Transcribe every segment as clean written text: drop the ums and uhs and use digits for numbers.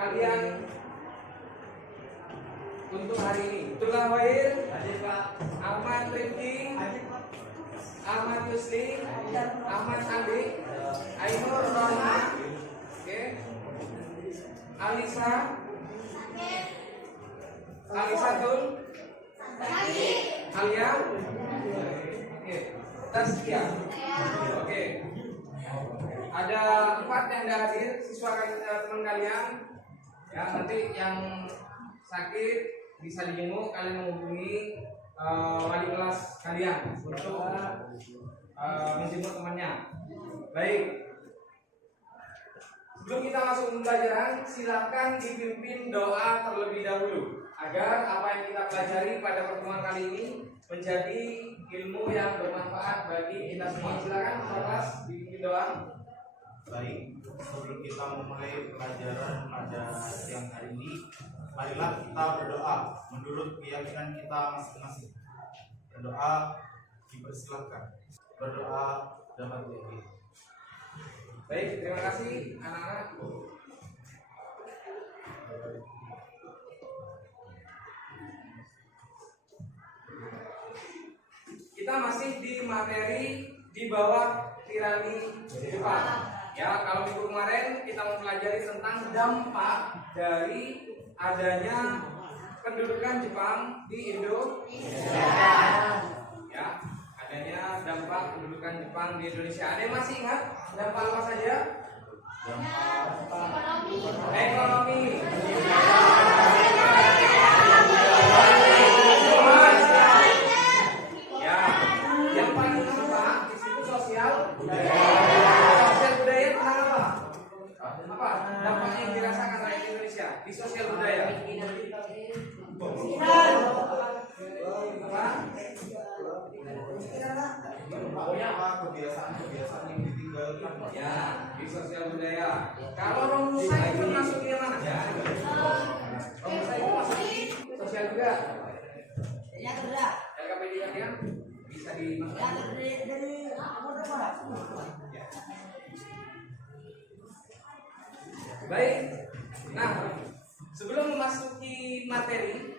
kalian untuk hari ini? Abdullah Wahid, Ahmad Rifki, Ahmad Yusli, Ahmad Ali, Ainur Rahma, Alisa, Alisatul, Alia, Taskia. Oke. Ada 4 yang tidak hadir, siswa teman kalian. Ya, nanti yang sakit bisa dijenguk, kalian menghubungi wali kelas kalian untuk menjenguk temannya. Baik. Sebelum kita masuk pembelajaran, silakan dipimpin doa terlebih dahulu agar apa yang kita pelajari pada pertemuan kali ini menjadi ilmu yang bermanfaat bagi kita semua. Silakan kelas dipimpin doa. Baik, sebelum kita memulai pelajaran pada siang hari ini, marilah kita berdoa menurut keyakinan kita masing-masing. Berdoa dipersilakan. Berdoa dapat diakhiri. Baik, terima kasih anak-anak. Kita masih di materi di bawah tirani Jepang. Ya, kalau minggu kemarin kita mempelajari tentang dampak dari adanya pendudukan Jepang di Indonesia. Ya, adanya dampak pendudukan Jepang di Indonesia. Ada yang masih ingat dampak apa saja? Ekonomi. Ya, yang paling nampak di situ sosial budaya. Sosial budaya tentang apa? Apa dampaknya yang dirasakan rakyat Indonesia di sosial budaya? Kebiasaan-kebiasaan yang ditinggalkan. Ya, di sosial budaya. Kalau Romusa itu masuk di mana? Ya. Romusa itu masuk di sosial juga. Ya kerja. LKPD kan bisa dimasukkan. Dari Baik. Nah, sebelum memasuki materi,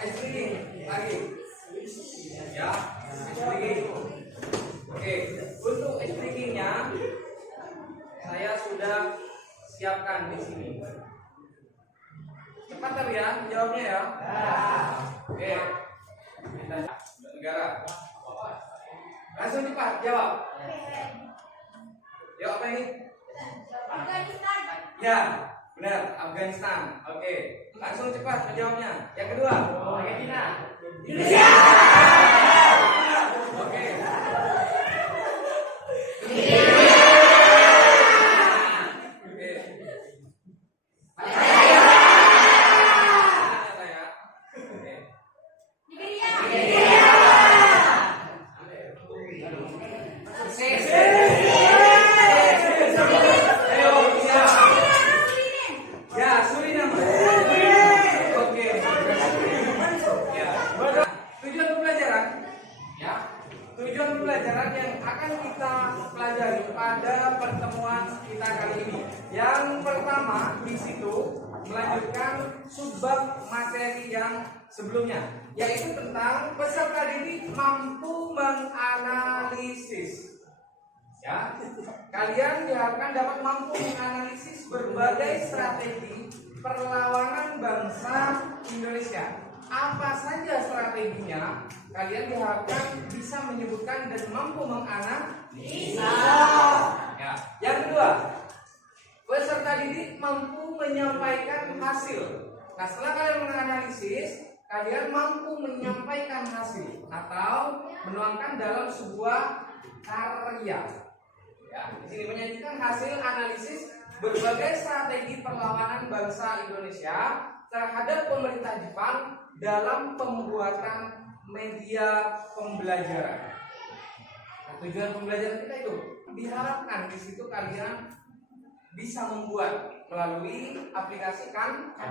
explaining lagi. Ya, explaining. Oke, untuk explainingnya saya sudah siapkan di sini. Cepat tapi ya, jawabnya ya. Oke. Negara. Langsung cepat jawab. Yuk, apa ini? Afghanistan. Ya, benar, Afghanistan. Oke, langsung cepat menjawabnya. Yang kedua, Argentina. Indonesia. Oke. Tujuan pembelajaran yang akan kita pelajari pada pertemuan kita kali ini. Yang pertama di situ melanjutkan subbab materi yang sebelumnya, yaitu tentang peserta didik mampu menganalisis. Ya, kalian diharapkan dapat mampu menganalisis berbagai strategi perlawanan bangsa Indonesia. Apa saja strateginya? Kalian diharapkan bisa menyebutkan dan mampu menganalisis. Ya. Yang kedua, peserta didik mampu menyampaikan hasil. Nah, setelah kalian menganalisis, kalian mampu menyampaikan hasil atau menuangkan dalam sebuah karya. Ya, di sini menyajikan hasil analisis berbagai strategi perlawanan bangsa Indonesia terhadap pemerintah Jepang dalam pembuatan media pembelajaran. Nah, tujuan pembelajaran kita itu diharapkan di situ kalian bisa membuat melalui aplikasi Canva.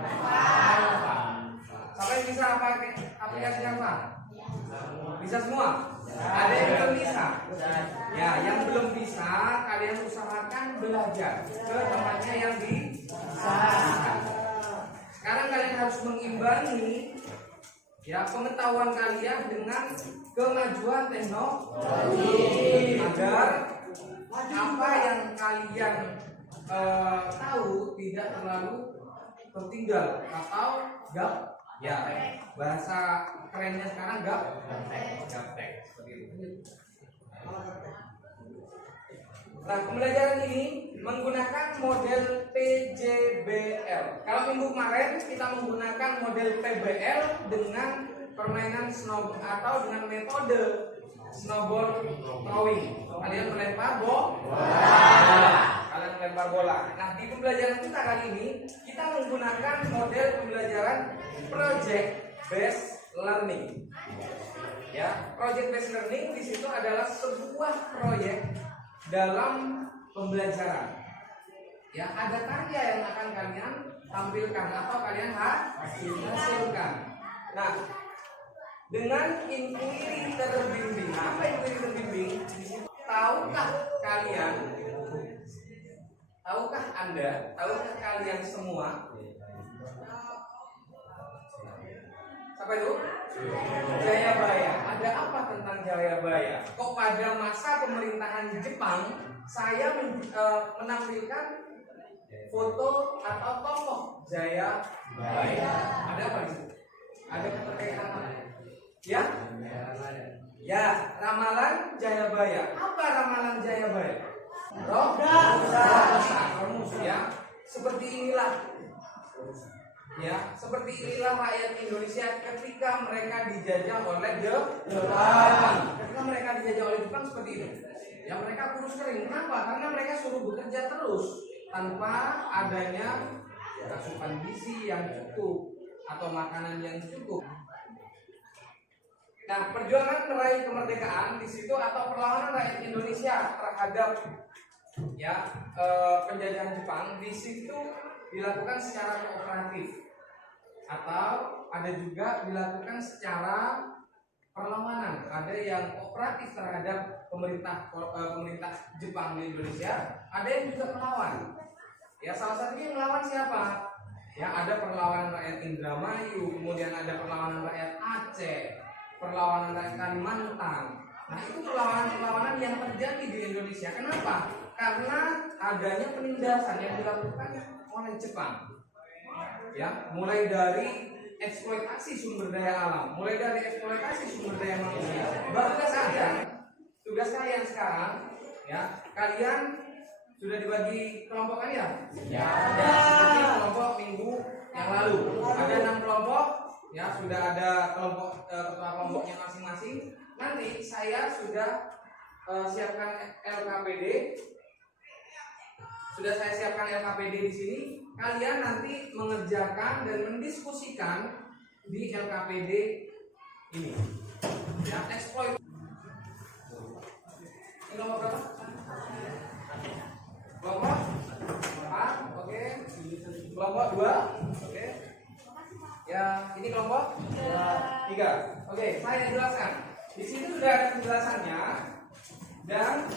Siapa yang bisa pakai aplikasi Canva? Bisa semua? Ada yang belum bisa? Ya, yang belum bisa kalian usahakan belajar ke tempatnya yang di Sekarang kalian harus mengimbangi ya pengetahuan kalian dengan kemajuan teknologi agar apa yang kalian tahu tidak terlalu tertinggal atau gap ya bahasa kerennya sekarang gaptek seperti itu. Nah, pembelajaran ini menggunakan model PJBL. Kalau minggu kemarin kita menggunakan model PBL dengan permainan snowball atau dengan metode snowball throwing. Kalian melempar bola. Kalian melempar bola. Nah, di pembelajaran kita kali ini kita menggunakan model pembelajaran project based learning. Ya, project based learning di situ adalah sebuah proyek dalam pembelajaran. Ya, ada karya yang akan kalian tampilkan atau kalian hasilkan. Nah, dengan inquiry terbimbing. Apa inquiry terbimbing? Tahukah kalian semua? Apa itu? Jayabaya. Ada apa tentang Jayabaya? Kok pada masa pemerintahan Jepang saya menampilkan foto atau tokoh Jayabaya? Ada apa di situ? Ada keterkaitan apa? Ya? Ya, ramalan Jayabaya. Apa ramalan Jayabaya? Romus ya. Seperti inilah. Ya, seperti inilah rakyat Indonesia ketika mereka dijajah oleh Jepang. Ketika mereka dijajah oleh Jepang seperti itu. Ya, mereka kurus kering. Kenapa? Karena mereka suruh bekerja terus tanpa adanya asupan gizi yang cukup atau makanan yang cukup. Nah, perjuangan meraih kemerdekaan di situ atau perlawanan rakyat Indonesia terhadap penjajahan Jepang di situ dilakukan secara kooperatif atau ada juga dilakukan secara perlawanan. Ada yang kooperatif terhadap pemerintah Jepang di Indonesia, ada yang juga melawan. Ya, salah satunya melawan siapa? Ya, ada perlawanan rakyat Indramayu, kemudian ada perlawanan rakyat Aceh, perlawanan rakyat Kalimantan. Nah, itu perlawanan-perlawanan yang terjadi di Indonesia. Kenapa? Karena adanya penindasan yang dilakukan oleh Jepang. Ya, mulai dari eksploitasi sumber daya alam, mulai dari eksploitasi sumber daya manusia. Baru saja tugas kalian sekarang, ya, kalian sudah dibagi kelompok kan ya? Ya. Seperti kelompok minggu yang lalu. Ada 6 kelompok, ya, sudah ada ketua kelompoknya masing-masing. Nanti saya sudah siapkan LKPD. Sudah saya siapkan LKPD di sini. Kalian nanti mengerjakan dan mendiskusikan di LKPD ini. Ya, exploit. Ini nomor berapa? Kelompok 4, oke. Kelompok 2, oke. Ya, ini kelompok 3. Oke, saya jelaskan. Di sini sudah ada penjelasannya dan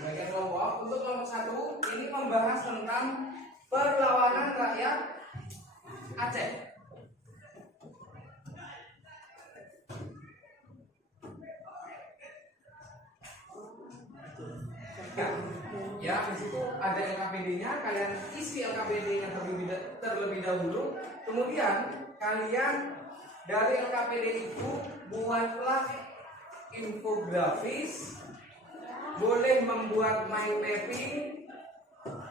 bagian kelompok. Untuk kelompok 1 ini membahas tentang perlawanan rakyat Aceh. Ya, di situ ada LKPD-nya, kalian isi LKPD-nya terlebih dahulu. Kemudian kalian dari LKPD itu buatlah infografis, boleh membuat mind mapping,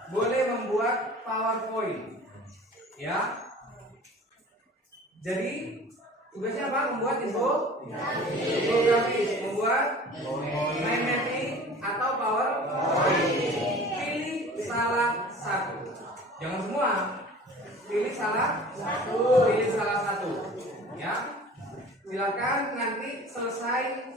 boleh membuat PowerPoint. Ya. Jadi tugasnya apa? Membuat infografis, membuat mind mapping atau PowerPoint. Pilih salah satu. Jangan semua. Pilih salah satu. Ya. Silakan nanti selesai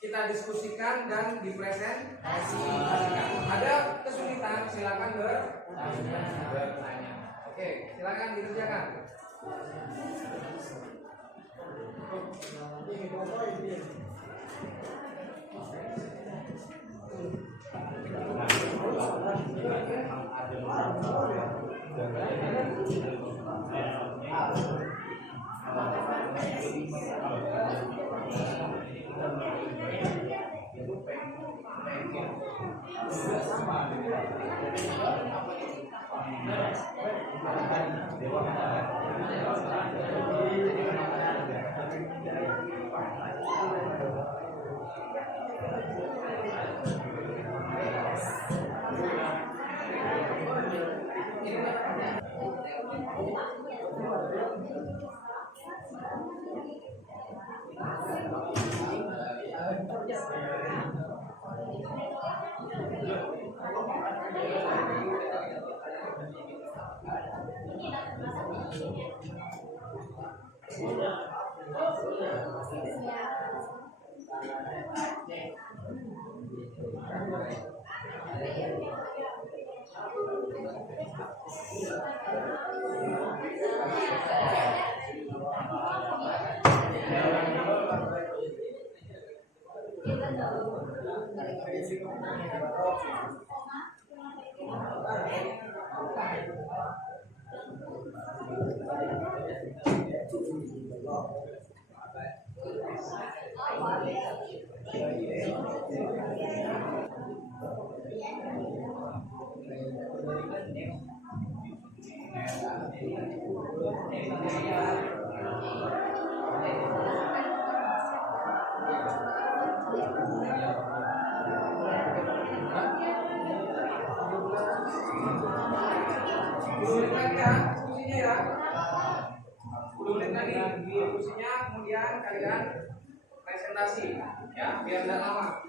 kita diskusikan dan dipresentasikan. Ada kesulitan silakan silakan bertanya. Oke, silakan dikerjakan. Diskusinya kemudian kalian presentasi ya biar tidak lama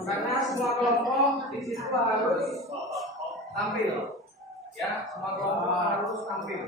karena semua kelompok di situ harus tampil ya, semua kelompok harus tampil.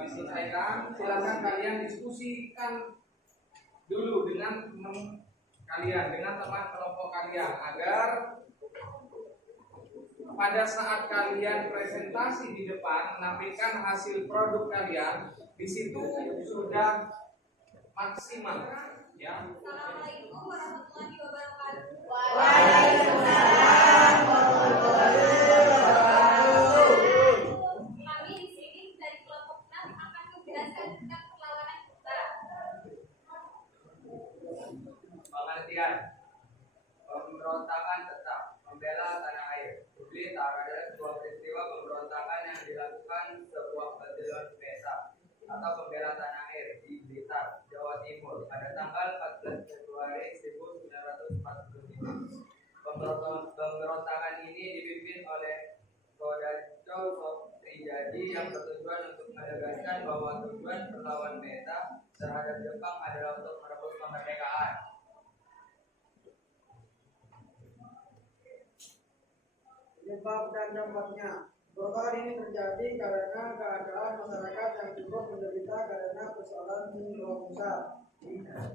Diselesaikan, silakan kalian diskusikan dulu dengan teman kalian, dengan teman kelompok kalian agar pada saat kalian presentasi di depan menampilkan hasil produk kalian di situ sudah maksimal ya. Assalamualaikum warahmatullahi wabarakatuh. Waalaikumsalam warahmatullahi wabarakatuh. Kami di sini dari kelompok 6 akan menjelaskan tentang perlawanan kita. Pengertian pemberontakan tetap membela tanah air. Blitar adalah sebuah peristiwa pemberontakan yang dilakukan sebuah batalion desa atau pembela tanah air di Blitar, Jawa Timur pada tanggal 14 Februari 1945. Pemberontakan ini dipimpin oleh Kodaco Trijadi yang bertujuan untuk menegaskan bahwa tujuan perlawanan Meta terhadap Jepang adalah untuk merebut kemerdekaan. Penyebab dan dampaknya. Pemberontakan ini terjadi karena keadaan masyarakat yang cukup menderita karena persoalan besar,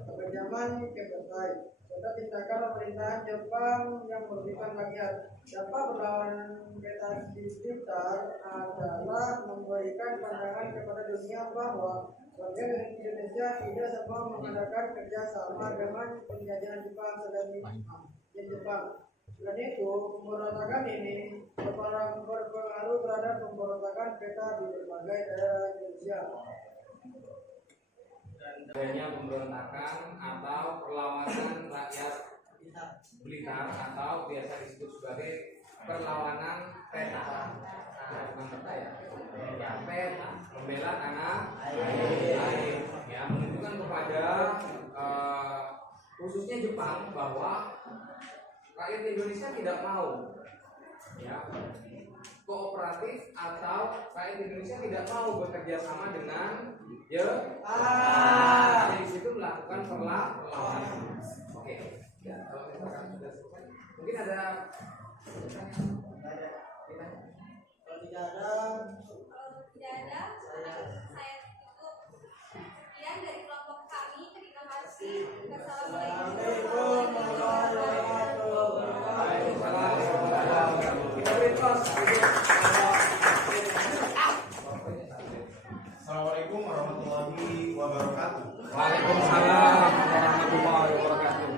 kekejaman Kebertai, serta tindakan pemerintahan Jepang yang merugikan rakyat. Dampak perlawanan Meta di Blitar adalah memberikan pandangan kepada dunia bahwa warga Indonesia tidak semua mengadakan kerjasama dengan penjajahan Jepang sedang di Jepang. Selain itu, pemberontakan ini berpengaruh terhadap pemberontakan Meta di berbagai daerah Indonesia. Dan adanya pemberontakan atau perlawanan rakyat Blitar atau biasa disebut sebagai perlawanan peta. Bukan peta ya, peta membela tanah air. Ya, menunjukkan kepada khususnya Jepang bahwa rakyat Indonesia tidak mau ya kooperatif atau rakyat Indonesia tidak mau bekerja sama dengan Jepang. Di situ melakukan perlawanan. Oke. Ya, kalau misalkan sudah selesai, mungkin ada Kalau tidak ada, saya tutup. Sekian dari kelompok kami. Terima kasih. Wassalamualaikum warahmatullahi wabarakatuh. Assalamualaikum warahmatullahi wabarakatuh. Waalaikumsalam warahmatullahi wabarakatuh.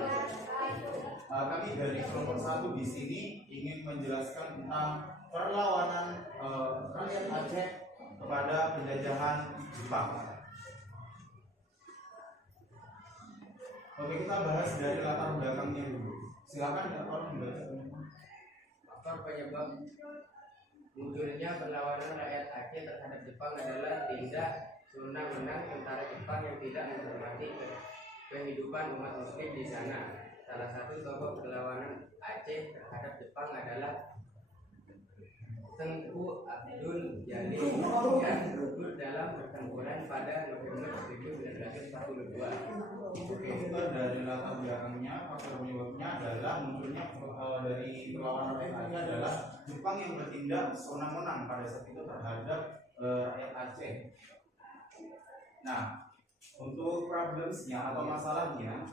Kami dari kelompok 1 di sini ingin menjelaskan tentang perlawanan rakyat Aceh kepada penjajahan Jepang. Oke, kita bahas dari latar belakangnya dulu. Silakan dapat membaca. Faktor penyebab munculnya perlawanan rakyat Aceh terhadap Jepang adalah tindak sewenang-wenang tentara Jepang yang tidak menghormati kehidupan umat Muslim di sana. Salah satu tokoh perlawanan Aceh terhadap Jepang adalah Tengku Abdul Jalil yang gugur dalam pertempuran pada November 1942. Oke, itu dari latar belakangnya, faktor penyebabnya adalah munculnya dari perlawanan rakyat Aceh adalah Jepang yang bertindak sewenang-wenang pada saat itu terhadap rakyat Aceh. Nah, untuk problemsnya atau masalahnya,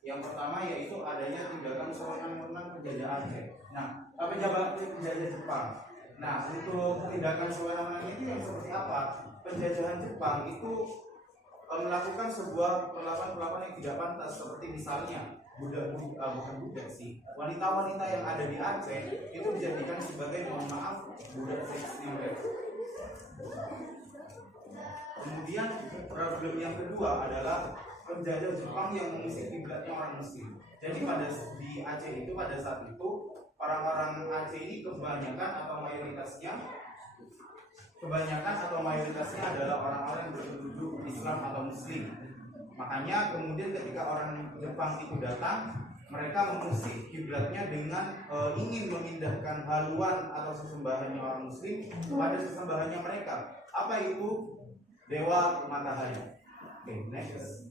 yang pertama yaitu adanya tindakan sewenang-wenang penjajah Aceh. Nah, penjajah Jepang. Nah, untuk tindakan sewenang-wenang itu yang seperti apa? Penjajahan Jepang itu melakukan sebuah perlakuan-perlakuan yang tidak pantas, seperti misalnya bukan budak sih, wanita-wanita yang ada di Aceh itu dijadikan sebagai, mohon maaf, budak seksnya mereka. Kemudian problem yang kedua adalah penjajah Jepang yang mengusik kiblatnya orang Muslim. Jadi di Aceh itu pada saat itu orang-orang Aceh ini kebanyakan atau mayoritasnya adalah orang-orang yang berpenduduk Islam atau Muslim. Makanya kemudian ketika orang Jepang itu datang, mereka mengusik kiblatnya dengan ingin memindahkan haluan atau sesembahannya orang Muslim kepada sesembahannya mereka. Apa itu? Dewa matahari. Oke, next.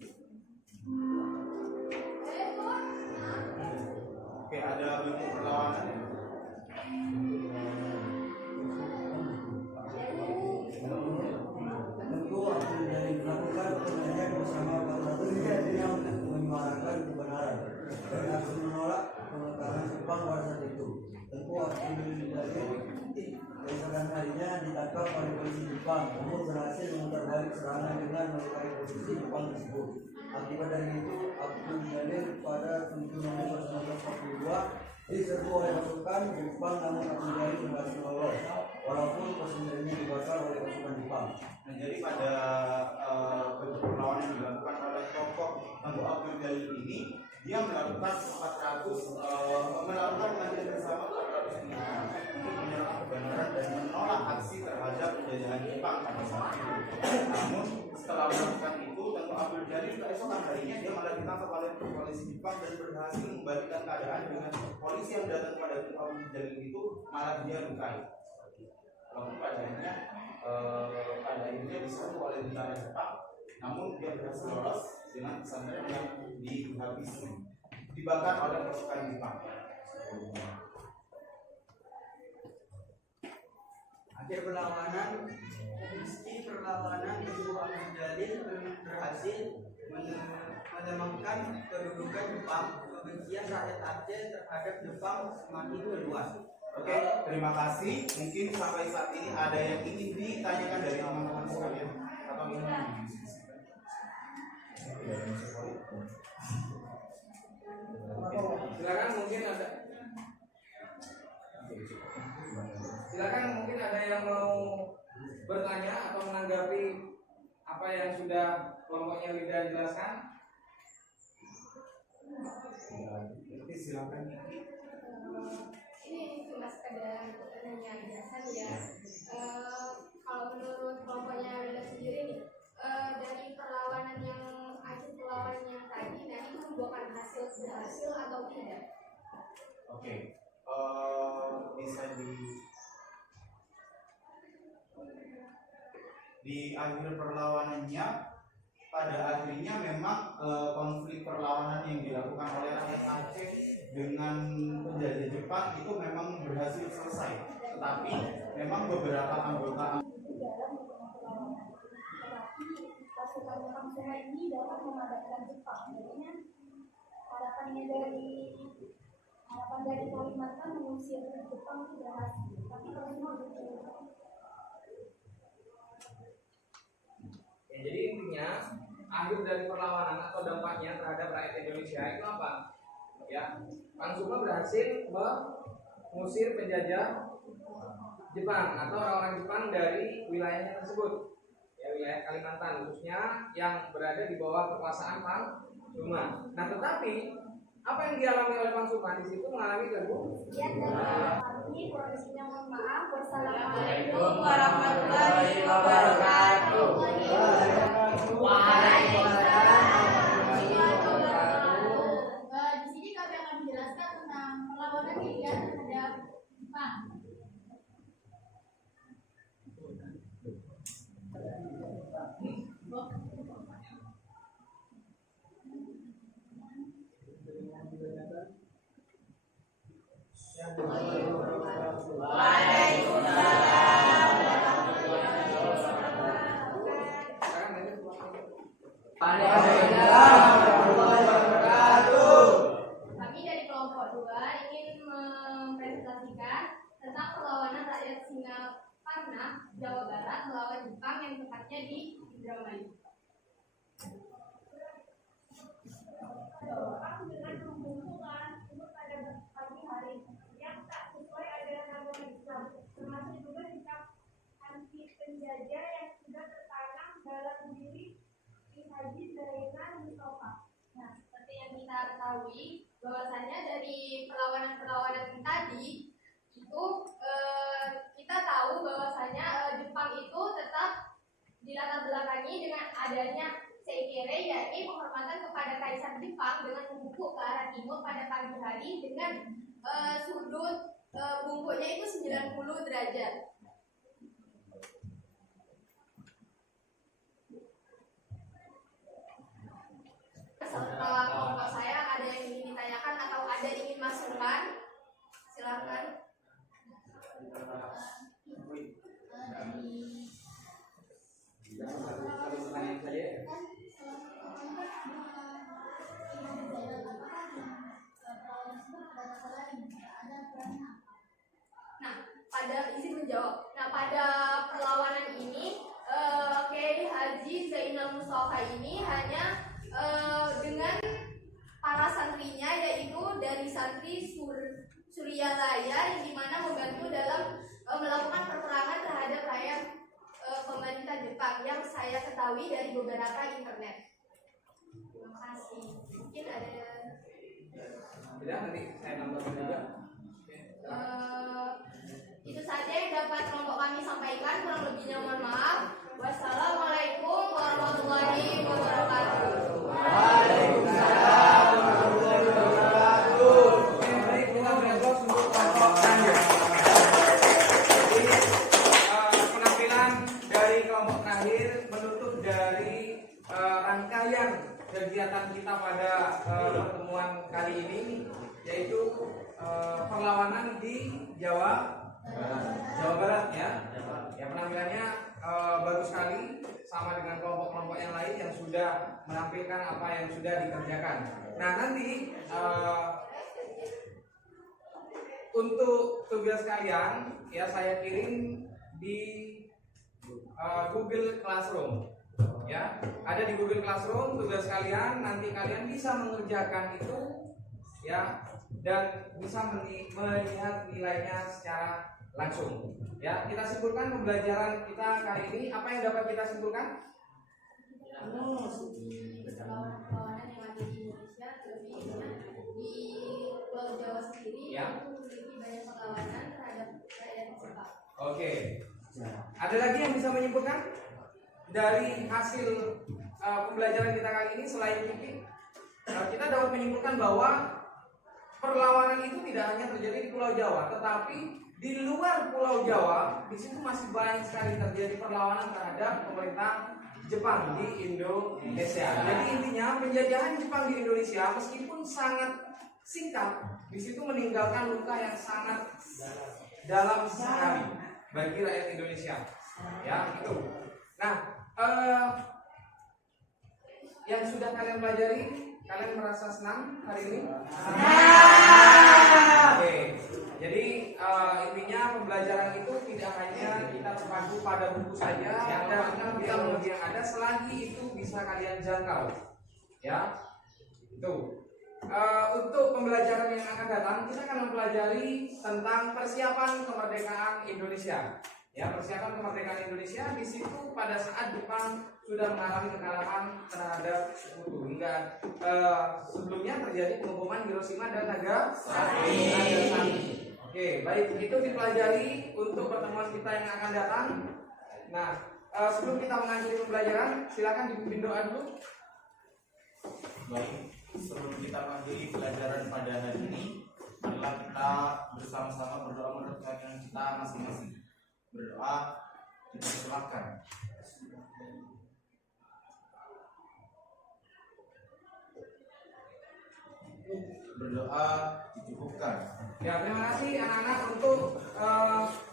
Oke, ada bentuk perlawanan ya. Tentu akan dari melakukan pengajian bersama para ulama untuk menyuarakan kebenaran dan akan menolak pemerintahan Jepang pada saat itu. Tentu akan dari keesokan harinya ditangkap oleh polisi Jepang, namun berhasil memutar balik serangan dengan melukai posisi Jepang tersebut. Akibat dari itu, Abdul Jalil pada 7 November 1942 diserbu oleh pasukan Jepang, namun Abdul Jalil berhasil lolos, walaupun personilnya dibakar oleh pasukan Jepang. Nah, jadi pada bentuk perlawanan yang dilakukan oleh tokoh Abdul Jalil ini, dia melakukan pengajian bersama 400 untuk menyerahkan kebenaran dan menolak aksi terhadap penjajahan Jepang pada saat itu. Namun setelah melakukan itu, tentu Abdul Jalil keesokan harinya dia malah ditangkap oleh polisi Jepang dan berhasil membalikkan keadaan dengan polisi yang datang kepada Abdul Jalil itu malah dia lukai. Lalu pada akhirnya diserbu oleh tentara Jepang, namun dia berhasil lolos dengan pesantren yang dihabisi, dibakar oleh pasukan Jepang. Akhir perlawanan, meski perlawanan Ibu Abdul Jalil berhasil melemahkan kedudukan Jepang, kebencian rakyat Aceh terhadap Jepang semakin meluas. Oke, terima kasih. Mungkin sampai saat ini ada yang ingin ditanyakan dari teman-teman sekalian atau ingin didiskusikan. Silakan mungkin ada yang mau bertanya atau menanggapi apa yang sudah kelompoknya Wida jelaskan. Silakan. Ini cuma sekedar pertanyaan biasa ya. Kalau menurut kelompoknya Wida sendiri nih, dari perlawanan yang akhir perlawanan yang tadi, nah itu membuahkan berhasil atau tidak? Oke, bisa di akhir perlawanannya, pada akhirnya memang konflik perlawanan yang dilakukan oleh rakyat Aceh dengan penjajah Jepang itu memang berhasil selesai. Tetapi memang beberapa anggota pasukan Jepang Sungai ini dapat memadamkan Jepang. Jadinya harapan dari Kalimantan mengusir Jepang itu berhasil. Tapi kalau semua Ya, jadi intinya akhir dari perlawanan atau dampaknya terhadap rakyat Indonesia itu apa? Ya, Kang Suma berhasil mengusir penjajah Jepang atau orang-orang Jepang dari wilayahnya tersebut. Ya, wilayah Kalimantan khususnya yang berada di bawah kekuasaan Kang Suma. Nah, tetapi apa yang dialami oleh Kang Suma di situ mengalami sekian dari kami, kondisinya mohon maaf. Wassalamualaikum warahmatullahi wabarakatuh. Di sini kami akan menjelaskan tentang perlawanan India terhadap Jepang. Kami dari kelompok 2 ingin mempresentasikan tentang perlawanan rakyat Singaparna, Jawa Barat melawan Jepang yang tepatnya di Indramayu. Orang dengan membungkuk ke arah timur pada pagi hari yang tak sesuai ajaran agama Islam, termasuk juga sikap anti penjajah yang sudah tertanam dalam diri Haji Zainal Mustafa. Nah, seperti yang kita ketahui, bahwasanya dari perlawanan-perlawanan tadi itu kita tahu bahwasanya Jepang itu tetap dilatar belakangi dengan adanya Seikere, yakni penghormatan kepada Kaisar Jepang dengan membungkuk ke arah timur pada pagi hari dengan sudut bungkuknya itu 90 derajat. Serta kelompok saya ada yang ingin ditanyakan atau ada yang ingin masukan, silakan. Nah, pada izin menjawab. Nah, pada perlawanan ini Kiai Haji Zainal Mustafa ini hanya dengan para santrinya, yaitu dari santri Suryalaya yang dimana membantu dalam melakukan perperangan terhadap rakyat pemerintah Jepang yang saya ketahui dari beberapa internet. Terima kasih. Mungkin ada tidak nanti saya nambahkan juga. sampaikan, kurang lebihnya mohon maaf. Wassalamualaikum warahmatullahi wabarakatuh. Waalaikumsalam warahmatullahi wabarakatuh. Oke, baik, kita bergerak untuk kelompok terakhir. Jadi penampilan dari kelompok terakhir menutup dari rangkaian kegiatan kita pada pertemuan kali ini, yaitu perlawanan di Jawa Barat ya. Ya, penampilannya bagus sekali, sama dengan kelompok-kelompok yang lain yang sudah menampilkan apa yang sudah dikerjakan. Nah, nanti untuk tugas kalian ya saya kirim di Google Classroom. Ya, ada di Google Classroom tugas kalian, nanti kalian bisa mengerjakan itu ya, dan bisa melihat nilainya secara langsung. Ya, kita simpulkan pembelajaran kita kali ini. Apa yang dapat kita simpulkan? Perlawanan yang ada di Indonesia, terlebih di Pulau Jawa sendiri, Ya. itu memiliki banyak perlawanan terhadap rakyat Jepang. Oke. Ada lagi yang bisa menyimpulkan dari hasil pembelajaran kita kali ini selain titik? Kita dapat menyimpulkan bahwa perlawanan itu tidak hanya terjadi di Pulau Jawa, tetapi di luar Pulau Jawa di situ masih banyak sekali terjadi perlawanan terhadap pemerintah Jepang di Indonesia. Jadi intinya penjajahan Jepang di Indonesia meskipun sangat singkat, di situ meninggalkan luka yang sangat dalam sekali bagi rakyat Indonesia. Ya, itu. Nah, yang sudah kalian pelajari, kalian merasa senang hari ini? Oke. Jadi intinya pembelajaran itu tidak hanya kita terpaku pada buku saja, dan kita mengerti yang ada selagi itu bisa kalian jangkau. Ya, itu. Untuk pembelajaran yang akan datang, kita akan mempelajari tentang persiapan kemerdekaan Indonesia. Ya, persiapan kemerdekaan Indonesia di situ pada saat Jepang sudah mengalami kekalahan terhadap Sekutu hingga sebelumnya terjadi pengeboman Hiroshima dan Nagasaki. Oke, baik, itu dipelajari untuk pertemuan kita yang akan datang. Nah, sebelum kita mengakhiri pembelajaran, silakan dipimpin doa dulu. Baik, sebelum kita mengakhiri pelajaran pada hari ini, marilah kita bersama-sama berdoa menurut keyakinan kita masing-masing. Berdoa, kita persilahkan. Berdoa dicukupkan. Ya, terima kasih anak-anak untuk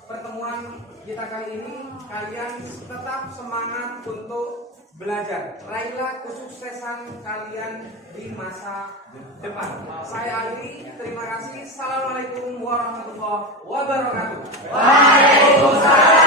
pertemuan kita kali ini. Kalian tetap semangat untuk belajar. Raihlah kesuksesan kalian di masa depan. Saya akhiri. Terima kasih. Assalamualaikum warahmatullahi wabarakatuh. Waalaikumsalam.